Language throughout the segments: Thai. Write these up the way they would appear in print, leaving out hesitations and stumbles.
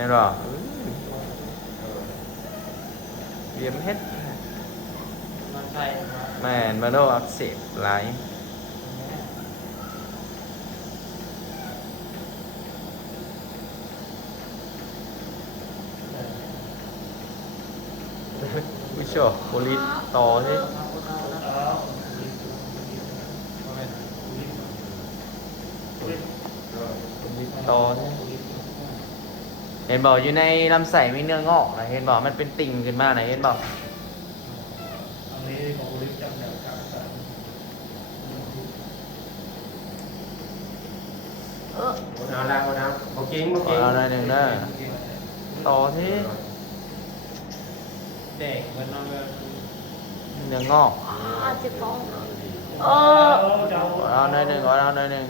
ห็นบ่เบียมเฮ็ดมันใช่แม่นมาโดอักเสบหลายวิชวโพลิสต่อที่ต่อที่เห็นบอกอยู่ในลำไส้มีเนื้องอกนะเห็นบอกมันเป็นติ่งขึ้นมาไหนเห็นบอกอันนี้ของลิฟต์จำแนวกลางสายเอาละเอาละโอเคโอเค เอาหน่อยหนึ่งเด้อต่อที่ เด็กมันนอนแบบ เนื้องอก เจ็บท้องเอ เอาหน่อยหนึ่งเอาหน่อยหนึ่ง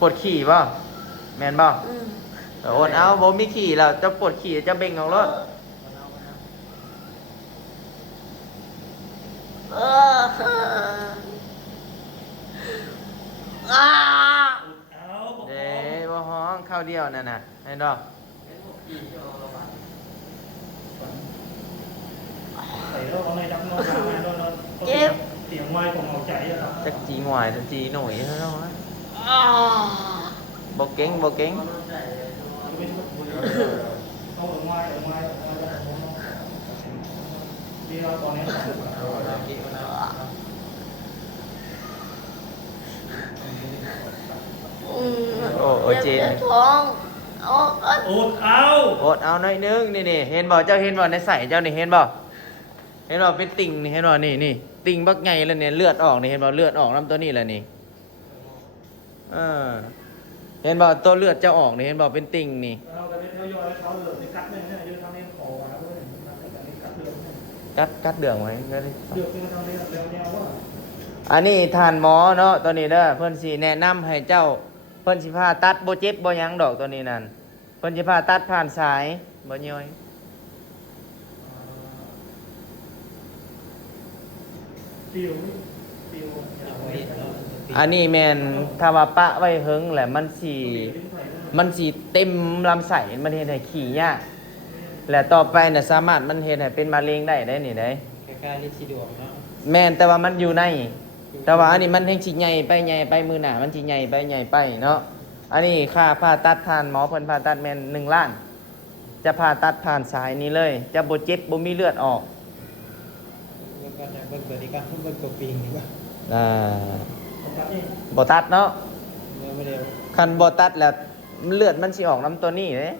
ปวดขี่ป่ะแมนป่ะโอนเอาบ่มีขี่แล้วจะปวดขี่จะเบ่งของรถ เอออ่า เด้บ่ฮ้องข้าวเดียวนั่นน่ะเห็นบ่ ใส่เราในดับนอนนอนเสียงไม้ของเอาใจอะครับ จักจีหวายจักจีหน่อยเท่านั้นวะ อ่า บ่เก่งบ่เก่ง เอาไม้ดีเราตอนนี้ โอ้เจน เจ็บท้องเอาก็ อุดเอา โอดเอาหน่อยหนึงนี่เห็นบ่เจ้าเห็นบ่ในใส่เจ้านี่เห็นบ่เห็นบ่เป็นติ่งนี่เห็นบ่นี่ติ่งบักใหญ่แล้วเนี่ยเลือดออกนี่เห็นบ่เลือดออกน้ำตัวนี้แหละนี่เออเห็นบ่ตัวเลือดจะออกนี่เห็นบ่เป็นติ่งนี่ เราจะเป็นเท้ายอยเท้าเหลืองในกัดเนี่ยยืนทำเล่นขอแล้วเลยกัดเหลือง กัดเดืองไว้ก็ได้ เดือดเป็นทำเล่นเร็วเนี่ยว่า อันนี้ทานหมอเนาะตัวนี้เด้อเพิ่นสิแนะนำให้เจ้าเพิ่นสิผ่าตัดบ่เจ็บบ่หยังดอกตัวนี้นั่นเพิ่นสิผ่าตัดผ่านสายบ่ย่อย ติว อันนี้แม่นถ้าว่าปะไว้เฮิงแหละมันสิเต็มลำไส้มันเฮ็ดให้ขี้ยากและต่อไปน่ะสามารถมันเฮ็ดให้เป็นมะเร็งได้นี่ได้ ใกล้ๆลิชิดวงเนาะ แม่นแต่ว่ามันอยู่ในแต่ว่าอันนี้มันแห่งสิใหญ่ไปมือหน้ามันสิใหญ่ไปเนาะอันนี้ค่าผ่าตัดทานหมอเพิ่นผ่าตัดแม่น1 ล้าน จะผ่าตัดผ่านสายนี้เลย จะบ่เจ็บบ่มีเลือดออก แล้วก็จะเบิ่งเปิดอีกการเบิ่งตัวปิงดีกว่า อ่า ผมตัดนี่ บ่ตัดเนาะ เร็ว คันบ่ตัดแล้วเลือดมันสิออกน้ำตัวนี้เด้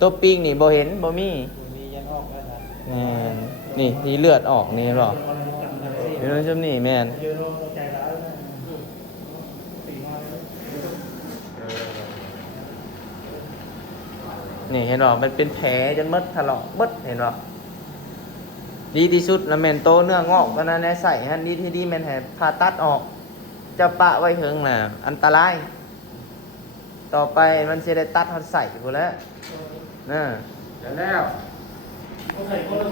ตัวปิงนี่บ่เห็นบ่มี มียันออกแล้วนะ แม่นนี่ที่เลือดออกนี่บ่นี่มันจำนี่แม่น ยืนใจร้ายนะตีมาเลย นี่เห็นบ่มันเป็นแผลจนหมดถลอกเบิดเห็นบ่ดีที่สุดแล้วแม่นโตเนื้องอกก็นั้นได้ใส่หั่นดีที่ดีแม่นให้ผ่าตัดออกจะปะไว้เหิงน่ะอันตราย ต่อไปมันสิได้ตัดหันใส่พุ่นแหล้วน่ะ แล้ว เขาใส่คนละ